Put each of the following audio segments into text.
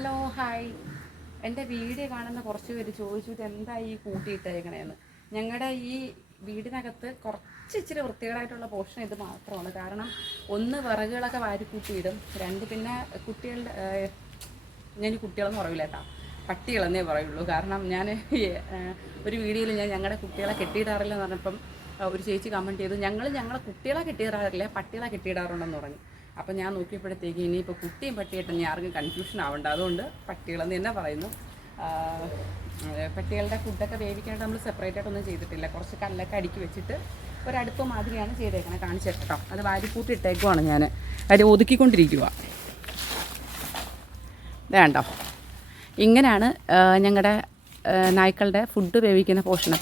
Hello hi. എൻ്റെ video കാണുന്ന കുറച്ച് പേര് ചോദിച്ചിട്ട് എന്താ ഈ കൂട്ടിയിട്ടേക്കണേന്ന്. ഞങ്ങളുടെ ഈ വീടിനകത്ത് കുറച്ച് ഇച്ചിരി വൃത്തികേടായിട്ടുള്ള പോർഷൻ ഇത് മാത്രമാണ്. കാരണം ഒന്ന് വിറകുകളൊക്കെ വാരി കൂട്ടിയിടും, രണ്ട് പിന്നെ കുട്ടികളുടെ ഞാൻ ഈ കുട്ടികളെന്ന് പറയില്ല കേട്ടോ, പട്ടികളെന്നേ പറയുള്ളൂ. കാരണം ഞാൻ ഒരു വീഡിയോയിൽ ഞാൻ ഞങ്ങളുടെ കുട്ടികളെ കെട്ടിയിടാറില്ല എന്ന് പറഞ്ഞപ്പം ഒരു ചേച്ചി കമൻറ്റ് ചെയ്തു, ഞങ്ങളെ കുട്ടികളെ കെട്ടിയിടാറില്ല, പട്ടികളെ കെട്ടിയിടാറുണ്ടെന്ന് പറഞ്ഞു. അപ്പം ഞാൻ നോക്കിയപ്പോഴത്തേക്ക് ഇനിയിപ്പോൾ കുട്ടിയും പട്ടിയായിട്ട് ഇനി ആർക്കും കൺഫ്യൂഷൻ ആവണ്ട, അതുകൊണ്ട് പട്ടികളെന്ന് തന്നെ പറയുന്നു. പട്ടികളുടെ ഫുഡൊക്കെ വേവിക്കാനായിട്ട് നമ്മൾ സെപ്പറേറ്റ് ആയിട്ടൊന്നും ചെയ്തിട്ടില്ല. കുറച്ച് കല്ലൊക്കെ അടുക്കി വെച്ചിട്ട് ഒരടുപ്പ് മാതിരിയാണ് ചെയ്തേക്കണത്. കാണിച്ചു കേട്ടോ, അത് വാരിക്കൂട്ടി ഇട്ടേക്കുവാണ്. ഞാൻ അത് ഒതുക്കിക്കൊണ്ടിരിക്കുക. വേണ്ടോ, ഇങ്ങനെയാണ് ഞങ്ങളുടെ നായ്ക്കളുടെ ഫുഡ് വേവിക്കുന്ന പോർഷൻ.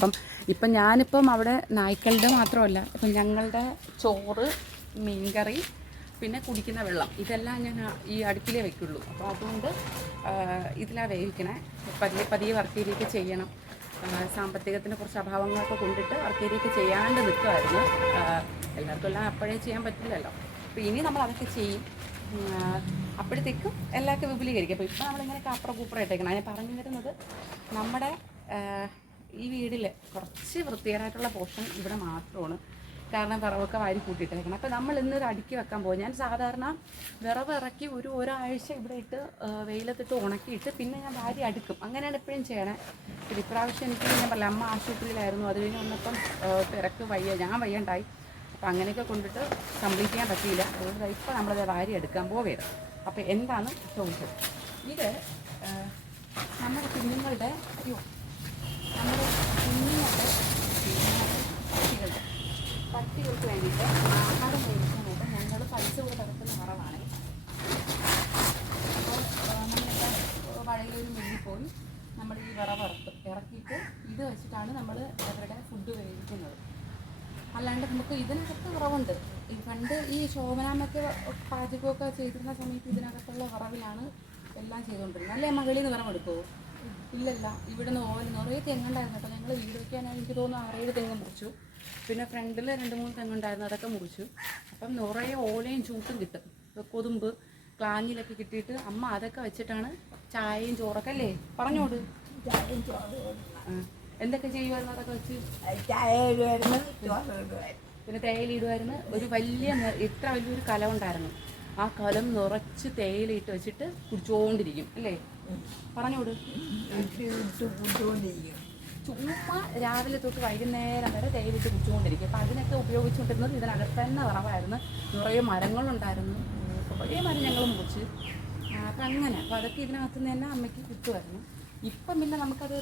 ഇപ്പം ഞാനിപ്പം അവിടെ നായ്ക്കളുടെ മാത്രമല്ല, ഇപ്പം ഞങ്ങളുടെ ചോറ്, മീൻകറി, പിന്നെ കുടിക്കുന്ന വെള്ളം, ഇതെല്ലാം ഞാൻ ഈ അടുപ്പിലേ വയ്ക്കുള്ളൂ. അപ്പോൾ അതുകൊണ്ട് ഇതിലാണ് വേവിക്കണേ. പതിയെ വർക്കേരിയൊക്കെ ചെയ്യണം. സാമ്പത്തികത്തിന് കുറച്ച് അഭാവങ്ങളൊക്കെ കൊണ്ടിട്ട് വർക്കേരിയൊക്കെ ചെയ്യാണ്ട് നിൽക്കുമായിരുന്നു. എല്ലാവർക്കും എല്ലാം അപ്പോഴേ ചെയ്യാൻ പറ്റില്ലല്ലോ. അപ്പോൾ ഇനി നമ്മൾ അതൊക്കെ ചെയ്യും. അപ്പോഴത്തേക്കും എല്ലാവർക്കും വിപുലീകരിക്കും. അപ്പോൾ ഇപ്പോൾ നമ്മളിങ്ങനെ കാപ്ര കൂപ്പറായിട്ടേക്കണം. ഞാൻ പറഞ്ഞു വരുന്നത്, നമ്മുടെ ഈ വീട്ടിൽ കുറച്ച് വൃത്തികേടായിട്ടുള്ള പോർഷൻ ഇവിടെ മാത്രമാണ്. കാരണം വിറവൊക്കെ വാരി കൂട്ടിയിട്ടേക്കണം. അപ്പോൾ നമ്മൾ ഇന്നൊരു അടുക്കി വെക്കാൻ പോകും. ഞാൻ സാധാരണ വിറവ് ഇറക്കി ഒരാഴ്ച ഇവിടെ ഇട്ട് വെയിലത്തിട്ട് ഉണക്കിയിട്ട് പിന്നെ ഞാൻ വാരി അടുക്കും. അങ്ങനെയാണ് എപ്പോഴും ചെയ്യണേ. പിന്നെ ഇപ്രാവശ്യം എനിക്ക് ഞാൻ പറഞ്ഞില്ല, അമ്മ ആശുപത്രിയിലായിരുന്നു. അത് കഴിഞ്ഞ് വന്നപ്പം തിരക്ക് ഞാൻ വയ്യണ്ടായി. അപ്പോൾ അങ്ങനെയൊക്കെ കൊണ്ടിട്ട് കംപ്ലീറ്റ് ചെയ്യാൻ പറ്റിയില്ല. അതുകൊണ്ട് ഇപ്പോൾ നമ്മളത് വാരി എടുക്കാൻ പോവുകയാണ്. അപ്പോൾ എന്താണ് ചോദിച്ചത്, ഇത് നമ്മുടെ കുഞ്ഞുങ്ങളുടെ പട്ടികൾക്ക് വേണ്ടിയിട്ട് ആഹാരം മേടിക്കാനായിട്ട് ഞങ്ങൾ പൈസ കൂടെ കിടക്കുന്ന കുറവാണ്. അപ്പോൾ നമ്മളിപ്പോൾ വഴയിലൊരു മില്ലിൽ പോയി നമ്മൾ ഈ വിറവ് ഇറക്കിയിട്ട് ഇത് വെച്ചിട്ടാണ് നമ്മൾ അവരുടെ ഫുഡ് വേവിക്കുന്നത്. അല്ലാണ്ട് നമുക്ക് ഇതിനകത്ത് വിറവുണ്ട്. പണ്ട് ഈ ശോഭനാമ്മയ്ക്ക് പാചകമൊക്കെ ചെയ്തിരുന്ന സമയത്ത് ഇതിനകത്തുള്ള വിറവിലാണ് എല്ലാം ചെയ്തുകൊണ്ടിരുന്നത്. അല്ലേ, മകളിൽ നിന്ന് വിറവെടുക്കുമോ? ഇല്ലല്ല. ഇവിടുന്ന് നിറയെ തെങ്ങുണ്ടായിരുന്നു കേട്ടോ. ഞങ്ങൾ വീട് വയ്ക്കാനായി എനിക്ക് തോന്നുന്നു 6-7 തെങ്ങ് മുറിച്ചു. പിന്നെ ഫ്രണ്ടിൽ 2-3 തെങ്ങുണ്ടായിരുന്നു, അതൊക്കെ മുറിച്ചു. അപ്പം നിറയെ ഓലയും ചൂട്ടും കിട്ടും, കൊതുമ്പ് ക്ലാഞ്ഞിലൊക്കെ കിട്ടിയിട്ട് അമ്മ അതൊക്കെ വെച്ചിട്ടാണ് ചായയും ചോറൊക്കെ, അല്ലേ പറഞ്ഞോട്, ചായയും ചോറ് എന്തൊക്കെ ചെയ്യുമായിരുന്നു അതൊക്കെ വെച്ച്? പിന്നെ തേയില ഇടുമായിരുന്നു. ഒരു ഇത്ര വലിയൊരു കലം ഉണ്ടായിരുന്നു. ആ കലം നിറച്ച് തേയിലയിട്ട് വെച്ചിട്ട് കുടിച്ചുകൊണ്ടിരിക്കും, അല്ലേ പറഞ്ഞോട്. ചുമ്മാ രാവിലെ തൊട്ട് വൈകുന്നേരം വരെ തേയിലിട്ട് കുടിച്ചുകൊണ്ടിരിക്കും. അപ്പോൾ അതിനൊക്കെ ഉപയോഗിച്ചുകൊണ്ടിരുന്നത് ഇതിനകത്ത് തന്നെ വിറവായിരുന്നു. നിറയെ മരങ്ങളുണ്ടായിരുന്നു, കുറേ മരം ഞങ്ങൾ മുറിച്ച്. അപ്പം അങ്ങനെ, അപ്പോൾ അതൊക്കെ ഇതിനകത്ത് നിന്ന് തന്നെ അമ്മയ്ക്ക് കിട്ടുമായിരുന്നു. ഇപ്പം പിന്നെ നമുക്കത്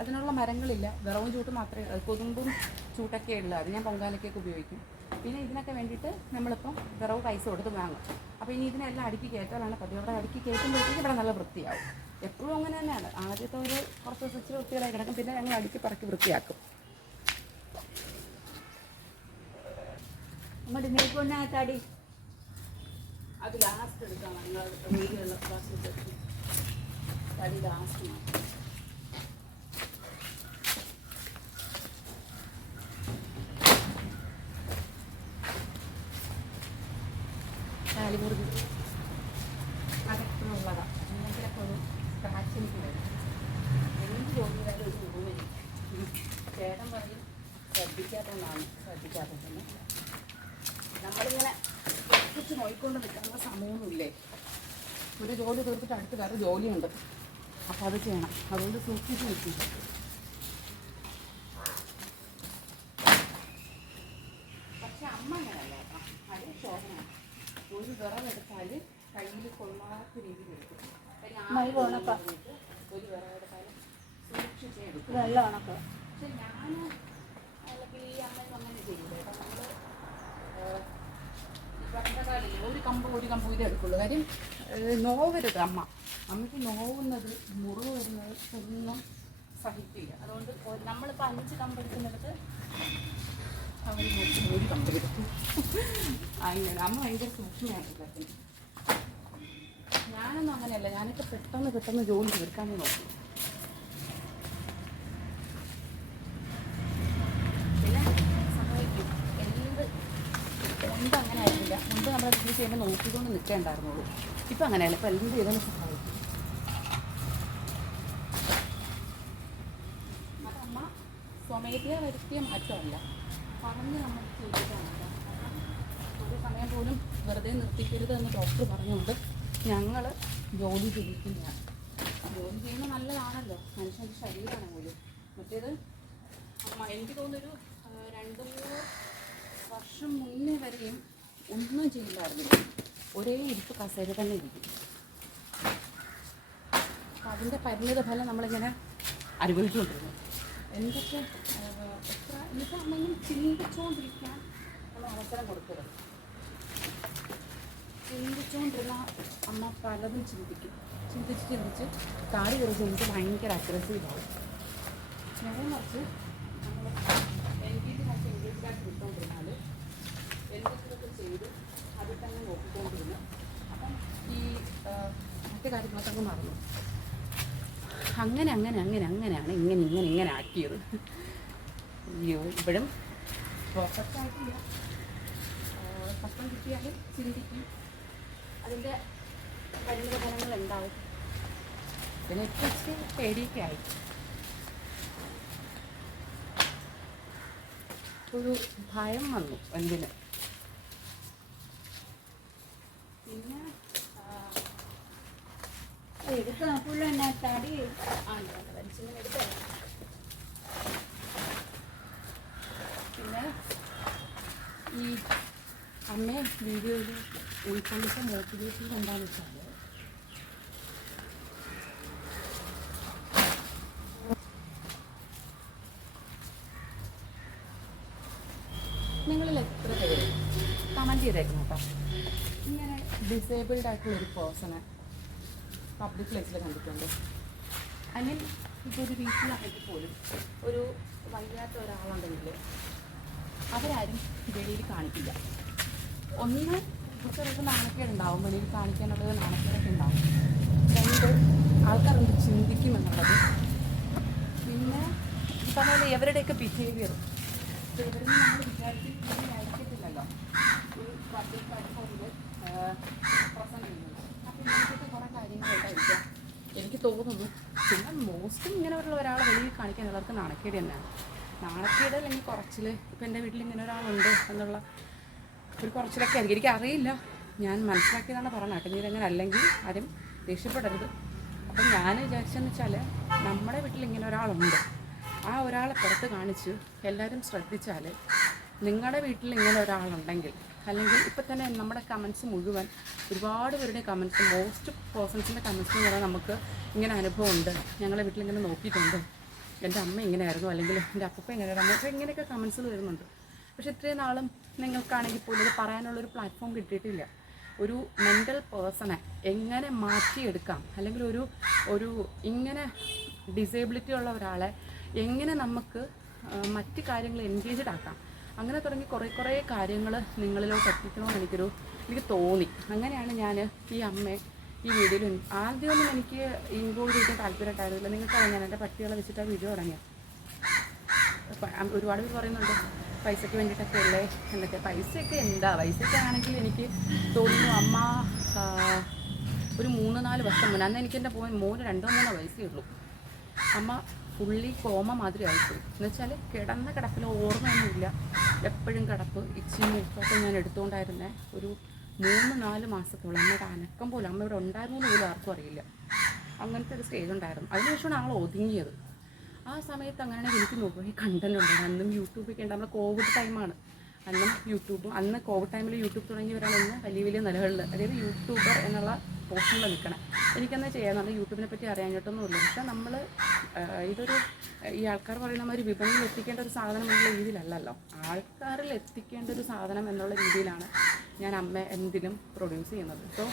അതിനുള്ള മരങ്ങളില്ല, വിറവും ചൂട്ടും മാത്രമേ, കൊതുമ്പും ചൂട്ടൊക്കെ ഉള്ളൂ. അത് ഞാൻ പൊങ്കാലയ്ക്കൊക്കെ ഉപയോഗിക്കും. പിന്നെ ഇതിനൊക്കെ വേണ്ടിയിട്ട് നമ്മളിപ്പം വിറവ് പൈസ കൊടുത്ത് വാങ്ങും. അപ്പോൾ ഇനി ഇതിനെല്ലാം അടുക്കി കയറ്റാലാണ് പതിവ്. അവിടെ അടുക്കി കയറ്റുമ്പോഴത്തേക്ക് ഇവിടെ നല്ല വൃത്തിയാവും. എപ്പോഴും അങ്ങനെ തന്നെയാണ്. ആദ്യത്തെ കുറച്ച് ദിവസം ഇച്ചിരി വൃത്തികളായി കിടക്കും, പിന്നെ ഞങ്ങൾ അടുക്കി പറക്കി വൃത്തിയാക്കും. തടി അത് ലാസ്റ്റ് എടുക്കാം. വീടുകളിൽ തടി ലാസ്റ്റ് മാറ്റും. കാലിമുറുകി അതെപ്പോഴും ഉള്ളതാണ്. എന്തെങ്കിലൊക്കെ ഒരു സ്ക്രാച്ച് എനിക്ക് വരും. എന്ത് ജോലി ചെയ്താലും ഒരു മുറിവ്. ചേട്ടൻ പറയും ശ്രദ്ധിക്കാത്തതാണ്. നമ്മളിങ്ങനെ ഒപ്പിച്ച് നോയിക്കൊണ്ട് നിൽക്കാനുള്ള സമയമൊന്നുമില്ലേ. ഒരു ജോലി തീർത്തിട്ട് അടുത്ത് വേറെ ജോലിയുണ്ട്, അപ്പോൾ അത് ചെയ്യണം. അതുകൊണ്ട് സൂക്ഷിച്ച് നിൽക്കും. പക്ഷെ അമ്മ അങ്ങനെയല്ല കേട്ടോ, അതേ ശോഭന. ഒരു വിറവെടുത്താൽ കയ്യിൽ കൊള്ളാത്ത രീതിയിൽ എടുക്കും. ഒരു വിറവെടുത്താൽ സൂക്ഷിച്ചേ എടുക്കും. പക്ഷെ ഞാൻ അല്ലെങ്കിൽ ഈ അമ്മയും അങ്ങനെ ചെയ്യില്ല കേട്ടോ. നമ്മൾ ഒരു കമ്പ് ഇത് എടുക്കുള്ളൂ. കാര്യം നോവരുത്. അമ്മയ്ക്ക് നോവുന്നത്, മുറിവ് വരുന്നത് ഒന്നും സഹിക്കില്ല. അതുകൊണ്ട് നമ്മളിപ്പോൾ 5 കമ്പ് എടുക്കുന്നിടത്ത് അവർ നോക്കി ഒരു കമ്പ് എടുക്കും. അങ്ങനെ അമ്മ ഭയങ്കര സൂക്ഷ്മയായിട്ട്. ഞാനൊന്നും അങ്ങനെയല്ല. ഞാനൊക്കെ പെട്ടെന്ന് ജോലി തീർക്കാമെന്ന് നോക്കും. പിന്നെ സഹായിക്കും. മുൻപ് അങ്ങനെ ആയിരുന്നില്ല. മുൻപ് നമ്മുടെ വീട്ടിൽ ചെയ്യുമ്പോൾ നോക്കിക്കൊണ്ട് നിൽക്കേണ്ടായിരുന്നുള്ളൂ. ഇപ്പം അങ്ങനെയല്ല, ഇപ്പം എല്ലാം ചെയ്താലും സഹായിക്കും. അതമ്മ സ്വമേധയാ വരുത്തിയ മാറ്റമല്ല, പറഞ്ഞ് നമ്മൾ ചെയ്തിട്ടാണ്. ഒരു സമയം പോലും വെറുതെ നിർത്തിക്കരുത് എന്ന് ഡോക്ടർ പറഞ്ഞുകൊണ്ട് ഞങ്ങൾ ജോലി ചെയ്യിക്കുന്നതാണ്. ജോലി ചെയ്യുന്നത് നല്ലതാണല്ലോ, മനുഷ്യൻ്റെ ശരീരമാണ് പോലും. മറ്റേത് എനിക്ക് തോന്നുന്നൊരു 2-3 വർഷം മുന്നേ വരെയും ഒന്നും ചെയ്യില്ലായിരുന്നില്ല, ഒരേ ഇരിപ്പ് കസേര തന്നെ ഇരിക്കും. അപ്പം അതിൻ്റെ പരിണിത ഫലം നമ്മളിങ്ങനെ അനുഭവിച്ചുകൊണ്ടിരുന്നു. എന്തൊക്കെ എത്ര ഇനിയിപ്പോൾ അമ്മയും ചിന്തിച്ചുകൊണ്ടിരിക്കാൻ നമ്മൾ അവസരം കൊടുക്കരുത്. ചിന്തിച്ചുകൊണ്ടിരുന്ന അമ്മ പലതും ചിന്തിച്ച് താടി കുറച്ച് എനിക്ക് ഭയങ്കര അഗ്രസീവാണ്. നേരെ മറിച്ച് നമ്മൾ എൻഗേജ് കുറച്ച് എൻഗേജ്ഡായിട്ട് വിട്ടുകൊണ്ടിരുന്നാൽ എന്തെങ്കിലുമൊക്കെ ചെയ്ത് അതിൽ തന്നെ നോക്കിക്കൊണ്ടിരുന്നു. അപ്പം ഈ മറ്റു കാര്യങ്ങളൊക്കെ അങ്ങ് മറന്നു. അങ്ങനെയാണ് ഇങ്ങനെ ആക്കിയത്. അയ്യോ, ഇപ്പോഴും പെർഫെക്റ്റ് ആയിട്ടില്ല. കഷ്ടം കിട്ടിയാൽ ചിന്തിക്കും, അതിൻ്റെ പരിണിത ഫലങ്ങൾ ഉണ്ടാവും. പിന്നെ ഇച്ചിരി പേടിയൊക്കെ ആയി. ഒരു ഭയം വന്നു എന്തിന്. പിന്നെ എടുത്ത് നോക്കുള്ളൂ എന്നാ തടി വലിച്ചിങ്ങനെ എടുത്തേ. പിന്നെ ഈ അമ്മയെ വീഡിയോയിൽ ഉൾക്കൊള്ളിച്ച മോട്ടിവേഷൻ എന്താണെന്ന് വെച്ചാൽ, നിങ്ങളിൽ എത്ര പേര് കമൻറ്റ് ചെയ്തേക്കണം കേട്ടോ, ഇങ്ങനെ ഡിസേബിൾഡ് ആയിട്ടുള്ളൊരു പേഴ്സണെ പബ്ലിക് പ്ലേസിൽ കണ്ടിട്ടുണ്ട്? ഐ മീൻ ഇപ്പോൾ ഒരു വീട്ടിലാണെങ്കിൽ പോലും ഒരു വയ്യാത്ത ഒരാളുണ്ടെങ്കിൽ അവരാരും വെളിയിൽ കാണിക്കില്ല. ഒന്ന്, കുറച്ചൊക്കെ നാണക്കേടുണ്ടാവും, വെളിയിൽ കാണിക്കാനുള്ളത് നാണക്കേടൊക്കെ ഉണ്ടാവും. 2, ആൾക്കാരെന്ത് ചിന്തിക്കുമെന്നുള്ളത്. പിന്നെ ഈ പറഞ്ഞ പോലെ ഇവരുടെയൊക്കെ ബിഹേവിയർ ഇവരിൽ നമ്മൾ വിചാരിച്ചിട്ടില്ലല്ലോ ഒരു പബ്ലിക് പ്ലാറ്റ്ഫോമിൽ പ്രസൻറ്റ് ചെയ്യുന്നത്. അപ്പോൾ ഇതിനൊക്കെ കുറേ കാര്യങ്ങളുണ്ടായിരിക്കാം എനിക്ക് തോന്നുന്നു. പിന്നെ മോസ്റ്റ്ലി ഇങ്ങനെയുള്ള ഒരാളെ വെളിയിൽ കാണിക്കാനുള്ളവർക്ക് നാണക്കേട് തന്നെയാണ്. നാണക്കേട് അല്ലെങ്കിൽ കുറച്ചിൽ. ഇപ്പം എൻ്റെ വീട്ടിൽ ഇങ്ങനെ ഒരാളുണ്ട് എന്നുള്ള ഒരു കുറച്ചിലൊക്കെ ആയിരിക്കും. എനിക്കറിയില്ല, ഞാൻ മനസ്സിലാക്കിയതാണ് പറഞ്ഞത് കേട്ടോ. ഇനി ഇതെങ്ങനെ അല്ലെങ്കിൽ ആരും ദേഷ്യപ്പെടരുത്. അപ്പം ഞാൻ വിചാരിച്ചതെന്ന് വെച്ചാൽ, നമ്മുടെ വീട്ടിൽ ഇങ്ങനെ ഒരാളുണ്ട്, ആ ഒരാളെ പുറത്ത് കാണിച്ച് എല്ലാവരും ശ്രദ്ധിച്ചാൽ, നിങ്ങളുടെ വീട്ടിൽ ഇങ്ങനെ ഒരാളുണ്ടെങ്കിൽ, അല്ലെങ്കിൽ ഇപ്പം തന്നെ നമ്മുടെ കമൻസ് മുഴുവൻ ഒരുപാട് പേരുടെ കമൻസ്, മോസ്റ്റ് പേഴ്സൺസിൻ്റെ കമൻസ് എന്ന് പറഞ്ഞാൽ നമുക്ക് ഇങ്ങനെ അനുഭവം ഉണ്ട്, ഞങ്ങളുടെ വീട്ടിൽ ഇങ്ങനെ നോക്കിയിട്ടുണ്ട്, എൻ്റെ അമ്മ ഇങ്ങനെയായിരുന്നു, അല്ലെങ്കിൽ എൻ്റെ അപ്പൂപ്പ ഇങ്ങനെയായിരുന്നു, അപ്പോൾ ഇങ്ങനെയൊക്കെ കമൻസ് വരുന്നുണ്ട്. പക്ഷേ ഇത്രയും നാളും നിങ്ങൾക്കാണെങ്കിൽ പോലും ഇത് പറയാനുള്ളൊരു പ്ലാറ്റ്ഫോം കിട്ടിയിട്ടില്ല. ഒരു മെൻ്റൽ പേഴ്സണെ എങ്ങനെ മാറ്റിയെടുക്കാം, അല്ലെങ്കിൽ ഒരു ഇങ്ങനെ ഡിസേബിലിറ്റി ഉള്ള ഒരാളെ എങ്ങനെ നമുക്ക് മറ്റ് കാര്യങ്ങൾ എൻഗേജ്ഡ് ആക്കാം, അങ്ങനെ തുടങ്ങി കുറേ കാര്യങ്ങൾ നിങ്ങളിലോട്ട് എത്തിക്കണമെന്ന് എനിക്ക് തോന്നി. അങ്ങനെയാണ് ഞാൻ ഈ അമ്മയെ ഈ വീഡിയോയിൽ ആദ്യമൊന്നും എനിക്ക് ഇൻക്ലൂഡ് ചെയ്തിട്ട് താല്പര്യമായിട്ടായിരുന്നില്ല. നിങ്ങൾക്കറിയാം, ഞാൻ എൻ്റെ പട്ടികളെ വെച്ചിട്ട് ആ വീഡിയോ തുടങ്ങിയത്. ഒരുപാട് പേര് പറയുന്നുണ്ട് പൈസയ്ക്ക് വേണ്ടിയിട്ടൊക്കെ അല്ലേ എന്നൊക്കെ. പൈസയൊക്കെ ആണെങ്കിൽ എനിക്ക് തോന്നുന്നു അമ്മ ഒരു 3-4 വർഷം മുന്നേ, അന്ന് എനിക്ക് എൻ്റെ മോന് 2-3 വയസ്സേ ഉള്ളൂ, അമ്മ ഫുള്ളി കോമ മാതിരി ആയിപ്പോയി. എന്നുവെച്ചാൽ കിടപ്പിൽ ഓർമ്മയൊന്നുമില്ല, എപ്പോഴും കിടപ്പ്, ഇച്ചിരി മൂക്കൊക്കെ ഞാൻ എടുത്തുകൊണ്ടായിരുന്നേ. ഒരു 3-4 മാസത്തോളം അമ്മയുടെ അനക്കം പോലും, അമ്മ ഇവിടെ ഉണ്ടായിരുന്നു പോലും ആർക്കും അറിയില്ല. അങ്ങനത്തെ ഒരു സ്റ്റേജ് ഉണ്ടായിരുന്നു. അതിനുശേഷമാണ് ആൾ ഒതുങ്ങിയത്. ആ സമയത്ത് അങ്ങനെയാണെങ്കിൽ എനിക്ക് നോക്കുക ഈ കണ്ടന്റ് ഉണ്ട്. അന്നും യൂട്യൂബൊക്കെ ഉണ്ട്, നമ്മൾ കോവിഡ് ടൈമാണ്. അന്ന് കോവിഡ് ടൈമിൽ യൂട്യൂബ് തുടങ്ങിയവരാണ് വലിയ നിലകളിൽ, അതായത് യൂട്യൂബർ എന്നുള്ള പോസ്റ്റിൽ നിൽക്കണം. എനിക്കെന്നാ ചെയ്യാമെന്നുണ്ട്, യൂട്യൂബിനെ പറ്റി അറിയാൻ കേട്ടൊന്നുമില്ല. പക്ഷേ നമ്മൾ ഈ ആൾക്കാർ പറയുന്ന ഒരു വിപണിയിൽ എത്തിക്കേണ്ട ഒരു സാധനം എന്നുള്ള രീതിയിലല്ലല്ലോ, ആൾക്കാരിൽ എത്തിക്കേണ്ട ഒരു സാധനം എന്നുള്ള രീതിയിലാണ് ഞാൻ അമ്മ എന്തിനും പ്രൊഡ്യൂസ് ചെയ്യുന്നത്. സോ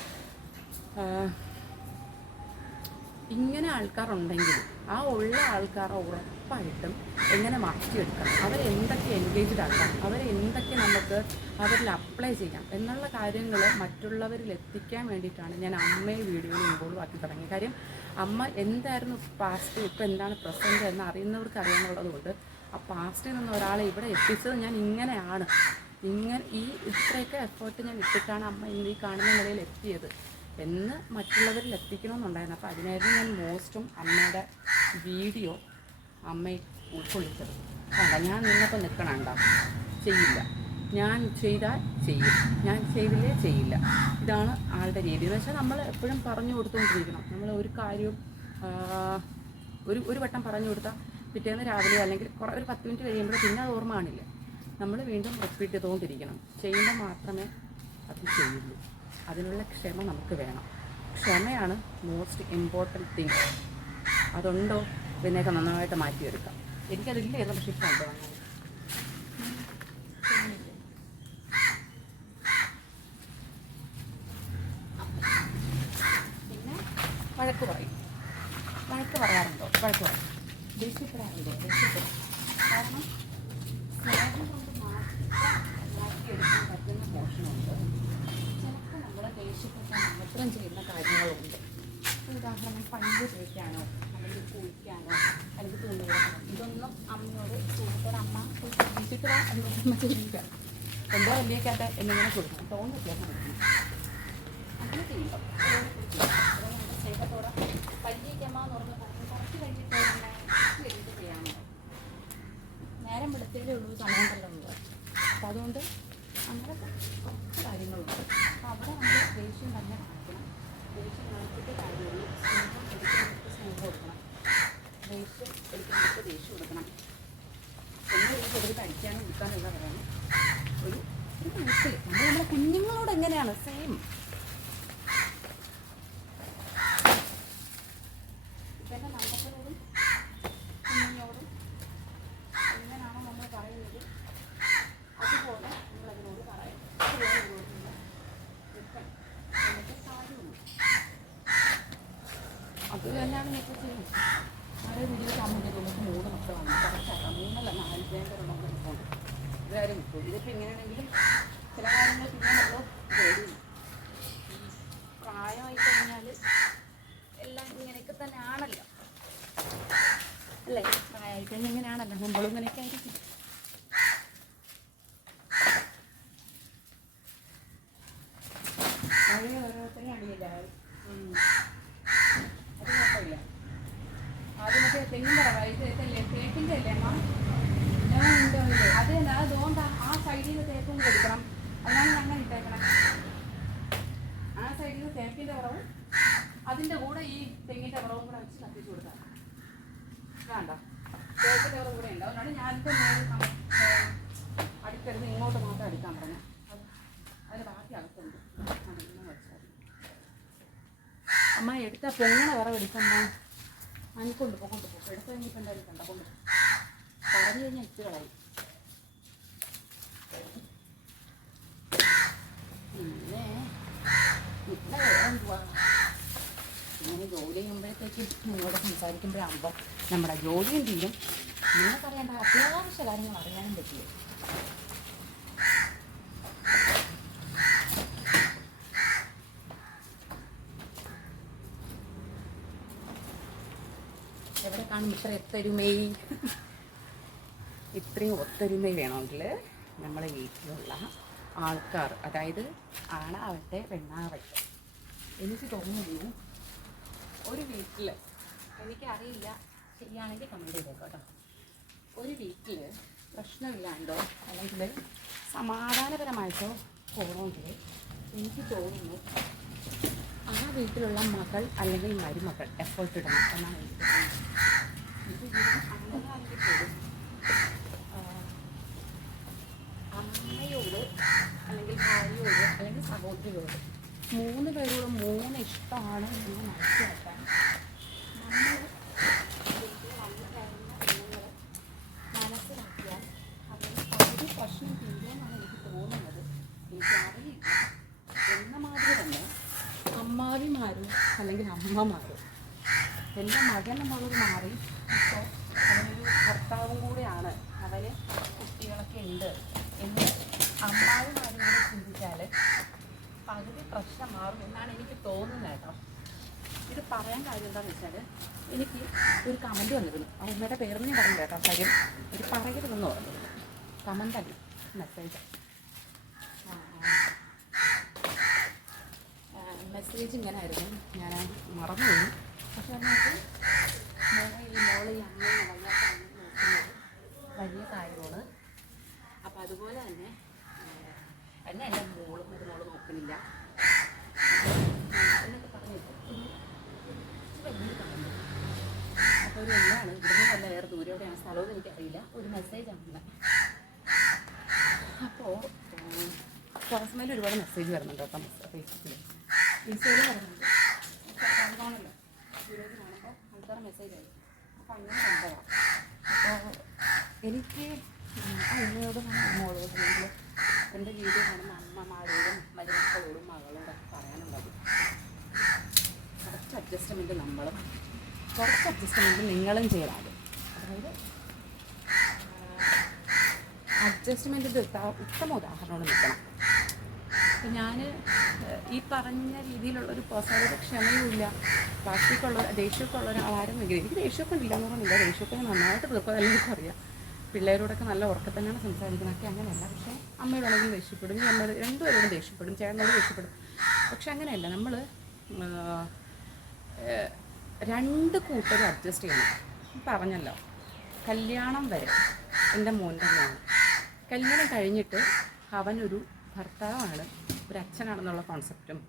ഇങ്ങനെ ആൾക്കാരുണ്ടെങ്കിൽ ആ ഉള്ള ആൾക്കാരെ ഉറപ്പായിട്ടും എങ്ങനെ മാറ്റിയെടുക്കാം, അവരെന്തൊക്കെ എൻഗേജ്ഡ് ആക്കാം, അവരെന്തൊക്കെ നമുക്ക് അവരിൽ അപ്ലൈ ചെയ്യാം എന്നുള്ള കാര്യങ്ങൾ മറ്റുള്ളവരിൽ എത്തിക്കാൻ വേണ്ടിയിട്ടാണ് ഞാൻ അമ്മയെ വീഡിയോയിൽ ഇൻവോൾവ് ആക്കി തുടങ്ങിയത്. കാര്യം അമ്മ എന്തായിരുന്നു പാസ്റ്റ്, ഇപ്പോൾ എന്താണ് പ്രസൻറ്റ് എന്ന് അറിയുന്നവർക്ക് അറിയാനുള്ളതുകൊണ്ട് ആ പാസ്റ്റിൽ നിന്ന് ഒരാളെ ഇവിടെ എത്തിച്ചത് ഞാൻ ഇങ്ങനെയാണ്. ഇത്രയൊക്കെ എഫേർട്ട് ഞാൻ ഇട്ടിട്ടാണ് അമ്മ ഇന്ന് ഈ കാണുന്ന നിലയിൽ എത്തിയത്. എന്ന് മറ്റുള്ളവരിൽ എത്തിക്കണമെന്നുണ്ടായിരുന്നു. അപ്പോൾ അതിനായിരുന്നു ഞാൻ മോസ്റ്റും അമ്മയുടെ വീഡിയോ അമ്മയെ ഉൾക്കൊള്ളിച്ചത്. വേണ്ട, ഞാൻ നിന്നപ്പോൾ നിൽക്കണണ്ട, ചെയ്യില്ല, ഞാൻ ചെയ്താൽ ചെയ്യും, ഞാൻ ചെയ്തില്ലേ ചെയ്യില്ല. ഇതാണ് ആളുടെ രീതി. എന്ന് വെച്ചാൽ നമ്മൾ എപ്പോഴും പറഞ്ഞു കൊടുത്തുകൊണ്ടിരിക്കണം. നമ്മൾ ഒരു കാര്യവും ഒരു വട്ടം പറഞ്ഞു കൊടുത്താൽ പിറ്റേന്ന് രാവിലെ അല്ലെങ്കിൽ ഒരു 10 മിനിറ്റ് കഴിയുമ്പോൾ പിന്നെ അത് ഓർമ്മ കാണില്ല. നമ്മൾ വീണ്ടും റിപ്പീറ്റ് ചെയ്തുകൊണ്ടിരിക്കണം. ചെയ്യുമ്പോൾ മാത്രമേ അത് ചെയ്യുള്ളൂ. അതിനുള്ള ക്ഷമ നമുക്ക് വേണം. ക്ഷമയാണ് മോസ്റ്റ് ഇമ്പോർട്ടൻറ്റ് തിങ്. അതുണ്ടോ ഇതിനെയൊക്കെ നന്നായിട്ട് മാറ്റിയെടുക്കാം. എനിക്കതില്ലായിരുന്നു, പക്ഷേ ഇപ്പം ഉണ്ടോ അങ്ങനെ. പിന്നെ വഴക്ക് പറയാറുണ്ടോ? വഴക്ക് പറയും. ദേഷ്യപ്പെടാറുണ്ടോ? ദേഷ്യപ്പെടും. കാരണം സ്നേഹം കൊണ്ട് മാറ്റിയെടുക്കാൻ പറ്റുന്ന പോഷനുണ്ട്. ചിലപ്പോൾ നമ്മൾ ദേഷ്യപ്പെട്ടാൽ മാത്രം ചെയ്യുന്ന കാര്യങ്ങളുണ്ട്. ഉദാഹരണം പല്ല് തേക്കാനോ അല്ലെങ്കിൽ കുളിക്കാനോ അല്ലെങ്കിൽ തുണി കൊടുക്കണം. ഇതൊന്നും അമ്മയോട് സുഹൃത്തോടെ അമ്മ ശ്രദ്ധിച്ചിട്ട് അമ്മ ചെയ്യില്ല. എൻ്റെ വലിയക്കകത്ത് എന്നിങ്ങനെ കൊടുക്കണം, തോന്നില്ല കൊടുക്കണം. അങ്ങനെ ചെയ്യുമ്പോൾ നമ്മുടെ സ്നേഹത്തോടെ പല്ലിക്കമ്മ എന്ന് പറഞ്ഞ കാര്യം കുറച്ച് കഴിഞ്ഞിട്ട് ചെയ്യാമോ? നേരം വെളുത്തേലേ ഉള്ളൂ, സമയം കൊല്ലുന്നത്. അപ്പം അതുകൊണ്ട് അങ്ങനെ കുറച്ച് കാര്യങ്ങളുണ്ട്. അപ്പോൾ അവിടെ നമ്മൾ ദേഷ്യം തന്നെ കാണിക്കണം. ദേഷ്യം കാണിച്ചിട്ട് കാര്യമുള്ളൂ. സ്നേഹം എടുക്കുന്നിടത്ത് സ്നേഹം കൊടുക്കണം, ദേഷ്യം എടുക്കുന്നിടത്ത് ദേഷ്യം കൊടുക്കണം. പിന്നെ ഒരു ചെറിയ കഴിക്കാനും കൊടുക്കാനുള്ള പറയാനും ഒരു മനസ്സിൽ നമ്മുടെ കുഞ്ഞുങ്ങളോട് എങ്ങനെയാണ് സെയിം. ഇതെൻ്റെ നന്ദപ്പനോടും കുഞ്ഞിനോടും എങ്ങനെയാണോ നമ്മൾ പറയുന്നത് അതുപോലെ നമ്മളതിനോട് പറയും. അത് തന്നെയാണ് ഞാൻ ചെയ്യുന്നത്. ആരെ വീഡിയോ കാണുമ്പോൾ നമുക്ക് 3 മക്കളാണ്. കറക്റ്റാക്കാം, 3 അല്ല 4 പേരുള്ള ഉണ്ട്. ഇതാരും കിട്ടും. ഇതിപ്പോൾ എങ്ങനെയാണെങ്കിലും ചില കാര്യങ്ങൾ പിന്നെ നമ്മൾ ജോലി പ്രായമായി കഴിഞ്ഞാൽ എല്ലാം ഇങ്ങനെയൊക്കെ തന്നെ ആണല്ലോ, അല്ലേ? പ്രായമായി കഴിഞ്ഞാൽ ഇങ്ങനെയാണല്ലോ, നമ്മളും ഇങ്ങനെയൊക്കെ ആയിരിക്കും. അവരെ ഓരോരുത്തരെയും അടിയില്ല, അത് കുഴപ്പമില്ല. ആദ്യമൊക്കെ തെങ്ങിൻ പറവാ, ഇതല്ലേ തേക്കിൻ്റെ അല്ലേ അമ്മ? അത് തന്നെ, അതുകൊണ്ട് ആ സൈഡിൽ നിന്ന് തേക്കും കൊടുക്കണം. അതാണ് അങ്ങനെ ഇട്ടേക്കണം. ആ സൈഡിൽ നിന്ന് തേക്കിൻ്റെ കുറവും അതിൻ്റെ കൂടെ ഈ തെങ്ങിൻ്റെ കുറവും കൂടെ വെച്ച് കത്തിച്ച് കൊടുക്കാം. വേണ്ട, തേക്കിൻ്റെ കുറവ് കൂടെ ഉണ്ട്. അതുകൊണ്ടാണ് ഞാനിപ്പോൾ അടുക്കരുത്, ഇങ്ങോട്ട് മാത്രം അടുക്കാൻ പറഞ്ഞു. അതിന് ബാക്കി അകത്തുണ്ട്. അങ്ങനെ വെച്ചാൽ അമ്മ എടുത്താൽ പൊങ്ങണ വിറവെടുക്കമ്മ. കൊണ്ട് എടുത്ത് കഴിഞ്ഞിപ്പോൾ എന്തായാലും കണ്ട കൊണ്ട് പറഞ്ഞു കഴിഞ്ഞാൽ ഇട്ട് കളയും. പിന്നെ ഇവിടെ എന്തുവാ ഇങ്ങനെ ജോലി ചെയ്യുമ്പോഴത്തേക്ക് നിങ്ങളോട് സംസാരിക്കുമ്പോഴാകുമ്പോൾ നമ്മുടെ ജോലിയും തീരും. നിങ്ങൾക്കറിയേണ്ട അത്യാവശ്യ കാര്യങ്ങൾ അറിയാനും പറ്റില്ല. എവിടെ കാണും ഇത്ര ഒത്തൊരുമയിൽ? ഇത്രയും ഒത്തൊരുമ വേണമെങ്കിൽ നമ്മുടെ വീട്ടിലുള്ള ആൾക്കാർ, അതായത് ആണാവട്ടെ പെണ്ണാവട്ടെ, എനിക്ക് തോന്നുന്നു ഒരു വീട്ടിൽ, എനിക്കറിയില്ല, ശരിയാണെങ്കിൽ കമൻറ്റ് ചെയ്തേക്കാം കേട്ടോ. ഒരു വീട്ടിൽ പ്രശ്നമില്ലാണ്ടോ അല്ലെങ്കിൽ സമാധാനപരമായിട്ടോ പോകണമെങ്കിൽ എനിക്ക് തോന്നുന്നു ആ വീട്ടിലുള്ള മകൾ അല്ലെങ്കിൽ മരുമകൾ എഫേർട്ട് ഇടണം എന്നാണ് എനിക്ക് തോന്നുന്നത്. ഇത് അങ്ങനെയാണെങ്കിൽ പോലും അമ്മയോട് അല്ലെങ്കിൽ ഭാര്യയോട് അല്ലെങ്കിൽ സഹോദരിയോട് 3 പേരോട് 3 ഇഷ്ടമാണ് എന്ന് മനസ്സിലാക്കാൻ നമ്മൾ വീട്ടിൽ വന്നു കഴിഞ്ഞ പെണ്ണുങ്ങൾ മനസ്സിലാക്കിയാൽ അതിന് പകുതി പ്രശ്നം തീരുമെന്നാണ് എനിക്ക് തോന്നുന്നത്. എനിക്കറിയില്ല. എന്ന മാതിരി തന്നെ അമ്മാവിമാരും അല്ലെങ്കിൽ അമ്മമാരും, എൻ്റെ മകനും മകൾ മാറി ഇപ്പോൾ അവനൊരു ഭർത്താവും കൂടെയാണ്, അവന് കുട്ടികളൊക്കെ ഉണ്ട് എന്ന് അമ്മാവിമാരും കൂടെ ചിന്തിച്ചാൽ പകുതി പ്രശ്നം മാറും എന്നാണ് എനിക്ക് തോന്നുന്നത് കേട്ടോ. ഇത് പറയാൻ കാര്യം എന്താണെന്ന് വെച്ചാൽ, എനിക്ക് ഒരു കമൻറ്റ് വന്നിരുന്നു. അമ്മയുടെ പേരൊന്നും ഞാൻ പറഞ്ഞു കേട്ടോ, കാര്യം ഇത് പറയരുതെന്ന് പറഞ്ഞു. കമൻ്റല്ല, മെസ്സേജ് മെസ്സേജ് ഇങ്ങനെ ആയിരുന്നു, ഞാൻ മറന്നുപോയി. പക്ഷെ അതിനകത്ത് മോളെ ഈ അമ്മയെ വയ്യാത്താണ് നോക്കുന്നത് വലിയ കാര്യമാണ്. അപ്പം അതുപോലെ തന്നെ എന്നെ എൻ്റെ മോളും ഒരു മോള് നോക്കുന്നില്ല എന്നൊക്കെ പറഞ്ഞിട്ട് വലിയൊരു കാര്യം. അപ്പോൾ ഒരു എന്താണ് ഇവിടുന്ന് നല്ല വേറെ ദൂരം എവിടെയാണ് സ്ഥലമെന്ന് എനിക്കറിയില്ല. ഒരു മെസ്സേജാണ്. അപ്പോൾ പേഴ്സണലി ഒരുപാട് മെസ്സേജ് വരുന്നുണ്ട് കേട്ടോ ഫേസ്ബുക്കിൽ, ഇൻസ്റ്റയിൽ വരുന്നുണ്ട്. കാണുമല്ലോ വീഡിയോസ് കാണുമ്പോൾ ആൾക്കാർ മെസ്സേജ് ആയി. അപ്പോൾ അങ്ങനെ കണ്ടതാണ്. അപ്പോൾ എനിക്ക് അമ്മയോടും മോളോടും അല്ലെങ്കിൽ എൻ്റെ വീഡിയോ കാണുന്ന അമ്മമാരോടും മരുമക്കളോടും മകളോടൊക്കെ പറയാനുള്ളത്, കുറച്ച് അഡ്ജസ്റ്റ്മെൻറ്റ് നമ്മളും കുറച്ച് അഡ്ജസ്റ്റ്മെൻറ്റ് നിങ്ങളും ചെയ്താൽ. അതായത് അഡ്ജസ്റ്റ്മെൻറ്റിൻ്റെ ഉത്തമ ഉദാഹരണമാണ് നിൽക്കണം. അപ്പം ഞാൻ ഈ പറഞ്ഞ രീതിയിലുള്ളൊരു പേഴ്സണാലിറ്റി ക്ഷമയുമില്ല, ബാക്കിയൊക്കെയുള്ള ദേഷ്യമൊക്കെ ഉള്ള ഒരാളാരും എങ്കിലും എനിക്ക് ദേഷ്യമൊക്കെ ഇല്ല എന്ന് പറഞ്ഞില്ല. ദേഷ്യമൊക്കെ നന്നായിട്ട് തീർക്കും, എല്ലാവർക്കും അറിയാം. പിള്ളേരോടൊക്കെ നല്ല ഉറക്കത്തന്നെയാണ് സംസാരിക്കുന്നതൊക്കെ അങ്ങനെയല്ല. പക്ഷേ അമ്മയോടാണെങ്കിൽ ദേഷ്യപ്പെടും, എന്നോട് രണ്ടുപേരോടും ദേഷ്യപ്പെടും, ചേട്ടനോട് ദേഷ്യപ്പെടും. പക്ഷെ അങ്ങനെയല്ല, നമ്മൾ രണ്ട് കൂട്ടരും അഡ്ജസ്റ്റ് ചെയ്യണം. പറഞ്ഞല്ലോ, കല്യാണം വരെ എൻ്റെ മോൻ തന്നെയാണ്. കല്യാണം കഴിഞ്ഞിട്ട് അവനൊരു ഭർത്താവാണ്, ഒരു അച്ഛനാണെന്നുള്ള കോൺസെപ്റ്റും,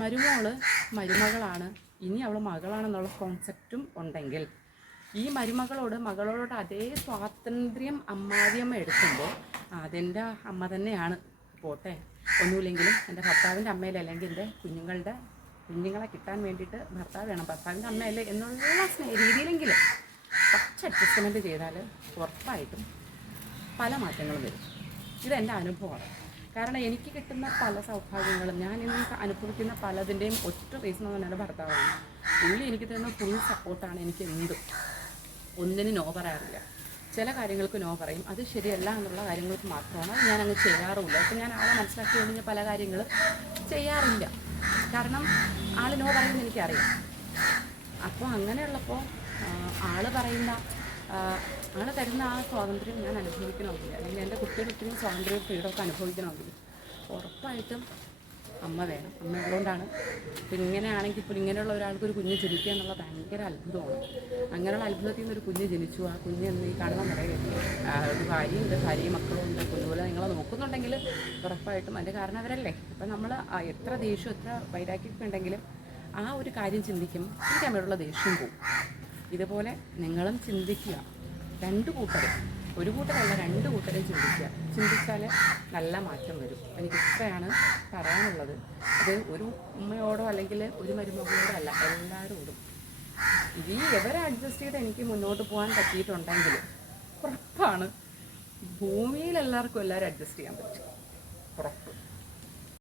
മരുമോള് മരുമകളാണ്, ഇനി അവൾ മകളാണെന്നുള്ള കോൺസെപ്റ്റും ഉണ്ടെങ്കിൽ ഈ മകളോട് അതേ സ്വാതന്ത്ര്യം അമ്മാവിയമ്മ എടുക്കുമ്പോൾ അതെൻ്റെ അമ്മ തന്നെയാണ് പോട്ടെ, ഒന്നുമില്ലെങ്കിലും എൻ്റെ ഭർത്താവിൻ്റെ അമ്മയിലെ അല്ലെങ്കിൽ എൻ്റെ കുഞ്ഞുങ്ങളെ കിട്ടാൻ വേണ്ടിയിട്ട് ഭർത്താവ് വേണം, ഭർത്താവിൻ്റെ അമ്മയല്ലേ എന്നുള്ള രീതിയിലെങ്കിലും കുറച്ച് അഡ്ജസ്റ്റ്മെൻറ്റ് ചെയ്താൽ ഉറപ്പായിട്ടും പല മാറ്റങ്ങളും വരും. ഇതെൻ്റെ അനുഭവമാണ്. കാരണം എനിക്ക് കിട്ടുന്ന പല സൗഭാഗ്യങ്ങളും ഞാൻ ഇന്ന് അനുഭവിക്കുന്ന പലതിൻ്റെയും ഒറ്റ റീസൺ എന്ന് പറഞ്ഞാൽ ഭർത്താവാണ്. പുള്ളി എനിക്ക് തരുന്ന ഫുൾ സപ്പോർട്ടാണ്. എനിക്ക് എന്തും ഒന്നിനും നോ പറയാറില്ല. ചില കാര്യങ്ങൾക്ക് നോ പറയും, അത് ശരിയല്ല എന്നുള്ള കാര്യങ്ങൾക്ക് മാത്രമാണ് ഞാൻ അങ്ങ് ചെയ്യാറുമില്ല. അപ്പോൾ ഞാൻ ആളെ മനസ്സിലാക്കി കഴിഞ്ഞാൽ പല കാര്യങ്ങൾ ചെയ്യാറില്ല. കാരണം ആൾ നോ പറയുന്നത് എനിക്കറിയാം. അപ്പോൾ അങ്ങനെയുള്ളപ്പോൾ ആൾ തരുന്ന ആ സ്വാതന്ത്ര്യം ഞാൻ അനുഭവിക്കണമെങ്കിൽ, അല്ലെങ്കിൽ എൻ്റെ കുട്ടികൾക്ക് സ്വാതന്ത്ര്യവും ഫ്രീഡമൊക്കെ അനുഭവിക്കണമെങ്കിൽ ഉറപ്പായിട്ടും അമ്മ വേണം. അമ്മ ഉള്ളതുകൊണ്ടാണ്. ഇപ്പം ഇങ്ങനെയാണെങ്കിൽ ഇപ്പോൾ ഇങ്ങനെയുള്ള ഒരാൾക്ക് ഒരു കുഞ്ഞ് ജനിക്കുക എന്നുള്ള ഭയങ്കര അത്ഭുതമാണ്. അങ്ങനെയുള്ള അത്ഭുതത്തിൽ നിന്ന് ഒരു കുഞ്ഞ് ജനിച്ചു. ആ കുഞ്ഞ് എന്ന് ഈ കാണുന്ന നിറയെ ഒരു ഭാര്യയുണ്ട്, ഭാര്യയും മക്കളും ഉണ്ട്. കുഞ്ഞുപോലെ നിങ്ങളെ നോക്കുന്നുണ്ടെങ്കിൽ ഉറപ്പായിട്ടും അതിൻ്റെ കാരണം അവരല്ലേ. അപ്പം നമ്മൾ എത്ര ദേഷ്യം എത്ര വൈരാഗ്യമൊക്കെ ഉണ്ടെങ്കിലും ആ ഒരു കാര്യം ചിന്തിക്കും, എനിക്ക് അമ്മയോടുള്ള ദേഷ്യം പോകും. ഇതുപോലെ നിങ്ങളും ചിന്തിക്കുക. രണ്ട് കൂട്ടരും, ഒരു കൂട്ടരല്ല രണ്ട് കൂട്ടരും ചിന്തിച്ചാൽ നല്ല മാറ്റം വരും. എനിക്ക് ഇത്രയാണ് പറയാനുള്ളത്. അത് ഒരു ഉമ്മയോടോ അല്ലെങ്കിൽ ഒരു മരുമകളോടോ അല്ല, എല്ലാവരോടും. ഈ എവരെ അഡ്ജസ്റ്റ് ചെയ്ത് എനിക്ക് മുന്നോട്ട് പോകാൻ പറ്റിയിട്ടുണ്ടെങ്കിൽ ഉറപ്പാണ് ഭൂമിയിൽ എല്ലാവർക്കും എല്ലാവരും അഡ്ജസ്റ്റ് ചെയ്യാൻ പറ്റും, ഉറപ്പ്.